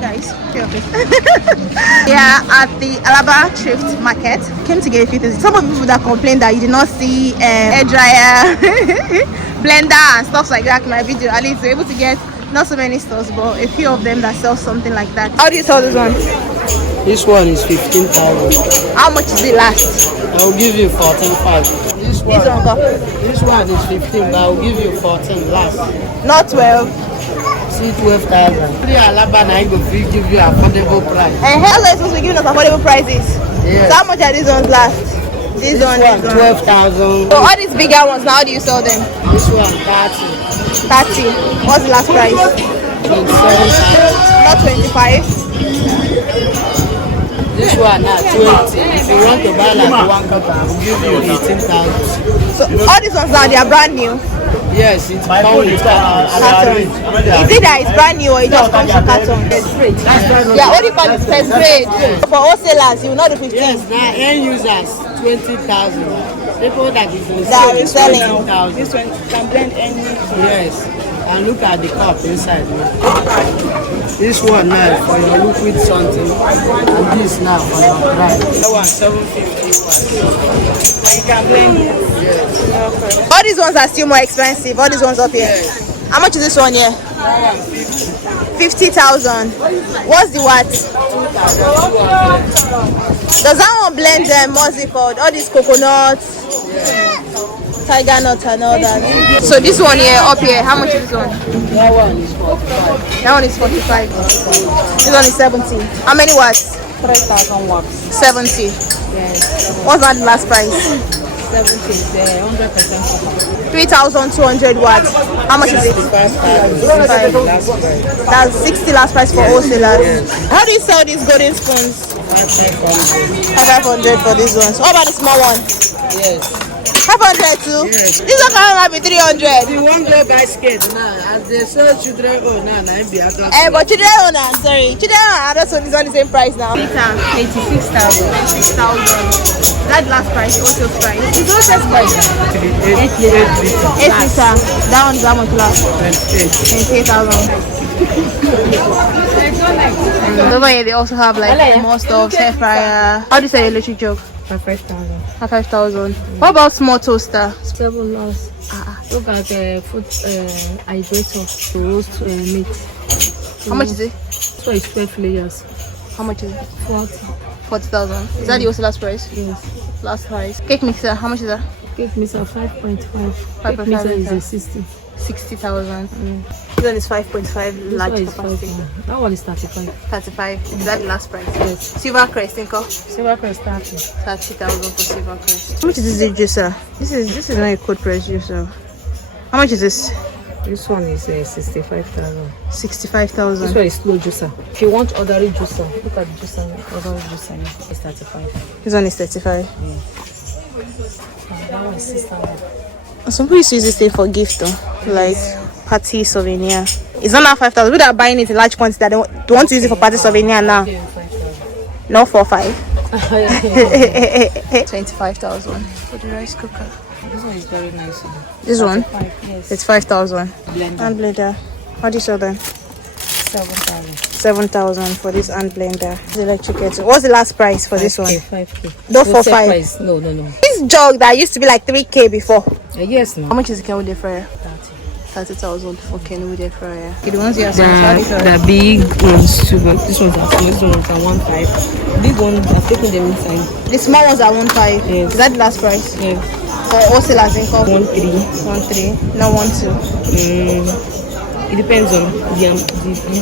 guys. Yeah, at the Alaba Thrift Market. Came to get a few things. Some of the people that complained that you did not see hair dryer, blender and stuff like that in my video. At least we're able to get not so many stores, but a few of them that sell something like that. How do you sell this one? This one is 15,000. How much is it last? I will give you 14,500. This one is 15, but I will give you 14 last. Not 12. See 12,000. The Alaba I go give you affordable price. And hell is supposed to be giving us affordable prices. Yes. So how much are these ones last? This one 12,000. So all these bigger ones, now how do you sell them? This one 30. 30. What's the last price? 27,000. Not 25. This one now 20. If you want to buy like one cup, I will give you 18,000. So all these ones now, they are brand new. Yes, it's come with Carton. Is it that it's brand new or it just comes in carton? Yeah, what do you call it? First grade. For wholesalers, you will not do 15. Yes, now end users 20,000. People that is reselling 20,000. This one can blend any. Yes, and look at the cup inside. This one now for your liquid something, and this now for your dry. That one 750. You can blend it. Yes. All these ones are still more expensive. All these ones up here. Yes. How much is this one here? 50,000. What's the watt? Does that one blend them? What's it called? All these coconuts, tiger nuts and all that. So this one here, up here, how much is this one? That one is 45. That one is 45. This one is 70. How many watts? 3,000 watts. 70. Yes. What's that last price? 70 is 100%. 3,200 watts. How much is it? 65,000. That's 60 last price for wholesalers. Yes. How do you sell these golden spoons? 500 for these ones. What about the small one? Yes. 500 too? Yes. This one can be 300. You won't go buy skate now. As they sell children, oh, now, be a but children own, I'm sorry. Children own, that's one is on the same price now. 86,000. 86,000. That last price, also price. It's not that price. 8 liter. 8 liter. That one is how much last? 28,000. Over here they also have like more stuff, hair fryer. How do you say electric jug? 5,000. 5,000. What about small toaster? 7 loss. Look at the food hydrator to roast meat. How much is it? So it's 12 layers. How much is it? 40,000. Is that the also last price? Yes. Last price. Cake mixer, how much is that? Cake mixer 5.5. 5.5 Cake mixer is a 60. 60,000. This one is 5.5 large capacity. That one is 35. 35. Is that the last price? Yes. Silver crest, Silver crest 30. 30,000 for silver crest. How much is this juicer? This is not a cold press juicer. How much is this? This one is 65,000. 65,000. This one is slow juicer. If you want ordinary juicer, look at the juicer. Ordinary juicer is 35. This one is 35. Yeah. That one is 6,000. Some people used to use this thing for gift though, like party souvenir. It's not now 5,000. We are buying it in large quantity. They want to use it for party souvenir now. No 4-5. 25,000 for the rice cooker. This one is very nice. This one? Yes. It's 5,000. Blender. Hand blender. How do you sell them? 7,000. 7,000 for this hand blender. The electric kettle. What's the last price for this one? 5K. No 4-5. No. This jug that used to be like 3K before. Yes, no. How much is the Kenwood air fryer? 30,000 for Kenwood air fryer. Okay, the ones you are the big ones too, but this one's are small. This one's are 1.5. Big ones are taking them inside. The small ones are 1.5. Yes. Is that the last price? Yeah. For wholesalers income? 1.3. 1.3. No 1.2. It depends on the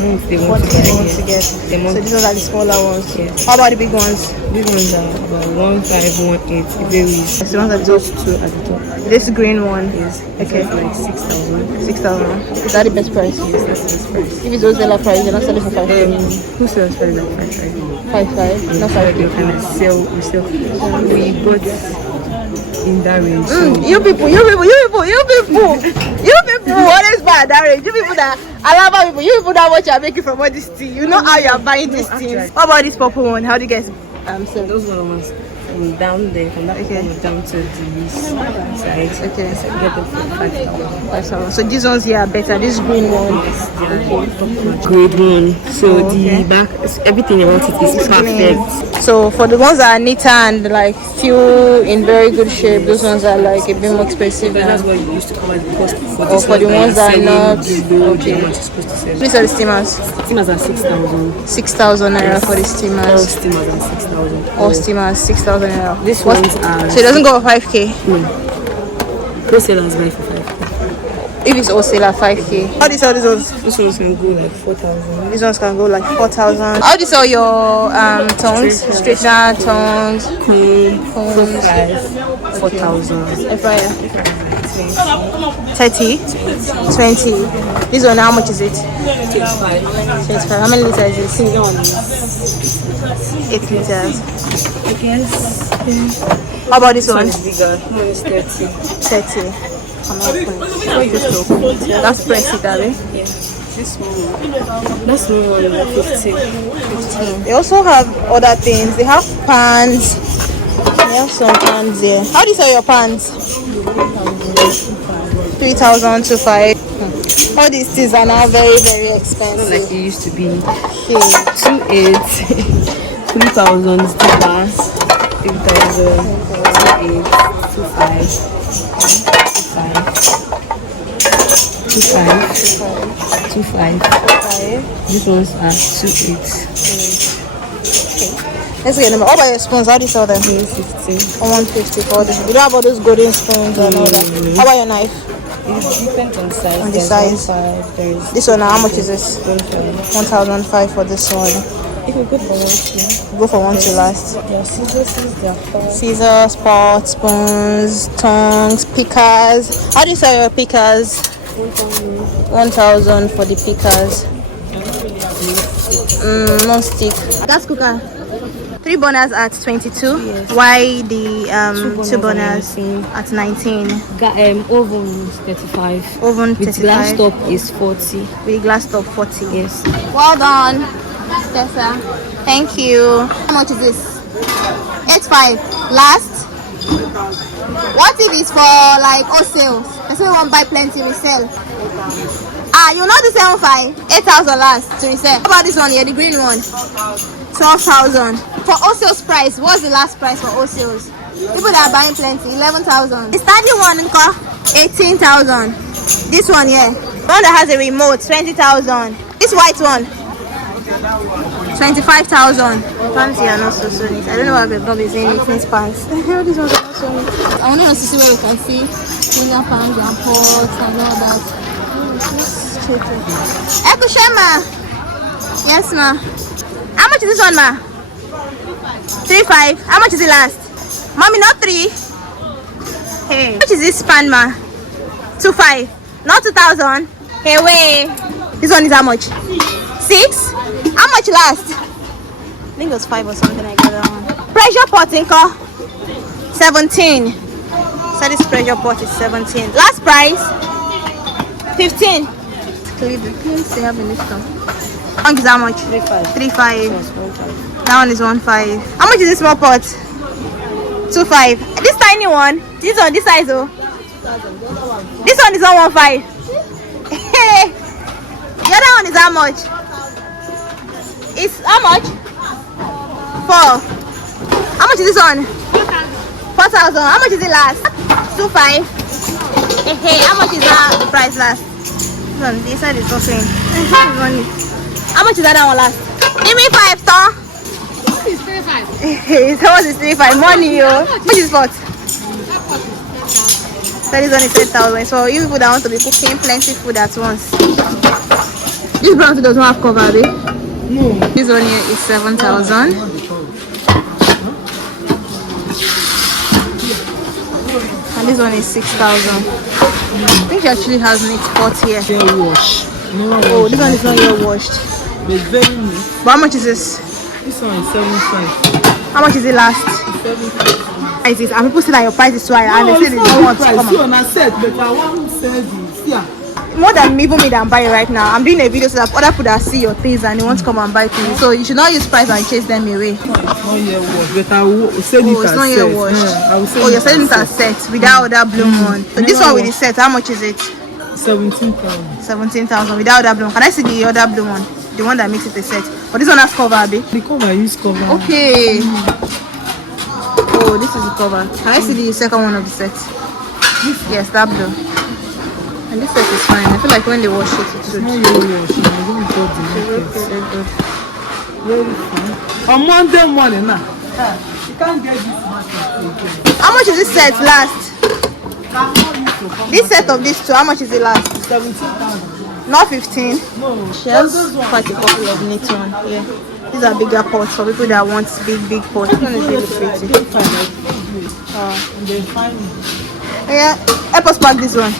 rooms they want What to they want to get. get. So these are the smaller ones. Yeah. How about the big ones? Big ones are about 1.5, 1.8. It varies. The ones at the Those top. two at the top. This green one Yes. Okay. Like 6,000. 6,000. Is that the best price? Yes, that's the best price. If it's wholesaler price, you're not selling for 5K. Who sells for like 5.5? 5.5. Not 5K. And we sell. We bought in that range. You people always buy at that range. You people that Alaba people, you people that what you're making from all this tea. You know how you're buying these things. What about this purple one? How do you guys sell? Those are the ones. corner down there, from that corner down to this side. Okay. So you get them for 5,000. 5,000. So these ones here are better. This green one. Grade 1. So the back, everything about it is perfect. So for the ones that are neater and like still in very good shape, those ones are like a bit more expensive. That's what you used to cover the cost for. Or for the ones that are not. Okay. These are the steamers. Steamers are 6,000. 6,000 naira for the steamers. All steamers are 6,000. All steamers 6,000 naira. This ones are. So it doesn't go for 5k. No. Wholesalers buy for 5k. If it's wholesale at 5k. How do you sell these ones? This ones can go like 4,000. These ones can go like 4,000. How do you sell your tongs? Straightener, tongs, combs. 4,000. Air fryer. 30, 20. This one, how much is it? 25. How many liters is it? 8 liters. I guess. How about this one? It's bigger. One is 30. 30. That's press it, Abby. Yeah. This one. That's one like 15. 15. They also have other things. They have pans. They have some pans there. How do you sell your pans? 3,000 to 5. All these things are now very, very expensive. Like it used to be. Okay. 2,800. 3,000 steamers. 3,000. 2,800. 2,500. 2,500. These ones are 2,800. Let's get them. What about your spoons? How do you sell them? 150. 150 for this. You don't have all those golden spoons and all that. How about your knife? It depends on the size. On the size. This one, how much is this? 1,500 for this one. If you go for one, Go for one to last. yeah, Scissors, pots, spoons, tongs, pickers. How do you sell your pickers? 1,000 for the pickers. Non-stick. Gas cooker. 3 burners at 22. Yes. Why the 2 burners at at 19? Oven is 35. Oven With 35. glass top is 40. With glass top 40. Yes. Well done. Yes, sir. Thank you. How much is this? 8.5. Last. What if it's for like wholesale? Let's say we want buy plenty resell. You know the 7.5. 8,000 last to resell. How about this one here, the green one? 12,000. For wholesale price, what's the last price for wholesales? People that are buying plenty, 11,000. The standing one, 18,000. This one here, the one that has a remote, 20,000. This white one, 25,000. Pants here are not so neat. I don't know why they've not been saying neat pants. These ones are not so neat. I want to see where we can see million pounds and pots and all that. Ekushema. Yes, ma. How much is this one, ma? 3.5. How much is it last? Mommy, not 3. Hey. How much is this pan, ma? 2.5. Not 2,000. Hey, wait. This one is how much? 6. How much last? I think it was 5 or something like that one. Pressure pot, Inko. 17. So this pressure pot is 17. Last price? 15. Clean they have in this store. How much is how much? 3.5. 3.5. That one is 1.5. How much is this small pot? 2.5. This tiny one. This one, this size, oh. This one is 1.15. The other one is how much? It's how much? 4. How much is this one? 4,000. How much is it last? 2.5. Hey, how much is that the price last? This one, this side is not clean. How much is that one last? Give me 5, sir. What is 35? So what is 3.5? Money, yo. How much is what? That is only 10,000. So you people that want to be cooking plenty food at once. This brown doesn't have cover, babe. No. This one here is 7,000. And this one is 6,000. I think she actually has neat pot here. Wash. Oh, this one is not yet washed. It's very neat. But how much is this? This one is 7.5. How much is it last? 7.5. Is it? And people say that your price is too high, and they say they don't want to come See on. on a set, but I want to sell this. Yeah. more than even me than buy it right now. I'm doing a video so that other people that see your things and they want to come and buy things. So you should not use price and chase them away. It's not yet wash, but I will sell it It's not yet washed. Oh, you're selling it as set without that blue one. So this one with the set, how much is it? 17,000. 17,000 without that blue one. Can I see the other blue one? The one that makes it a set. But this one has cover, Abby. The cover, I use cover. Okay. Oh, this is the cover. Can I see the second one of the set? Yes, that blue. And this set is fine. I feel like when they wash it, it's good. Very fine. On Monday morning now. You can't get this market. How much is this set last? This set of these two, how much is it last? 17,000. Not 15. No. She has quite a couple of neat ones. Yeah. These are bigger pots for people that want big pots. This one is really pretty. And they find me. Yeah, help us pack this one.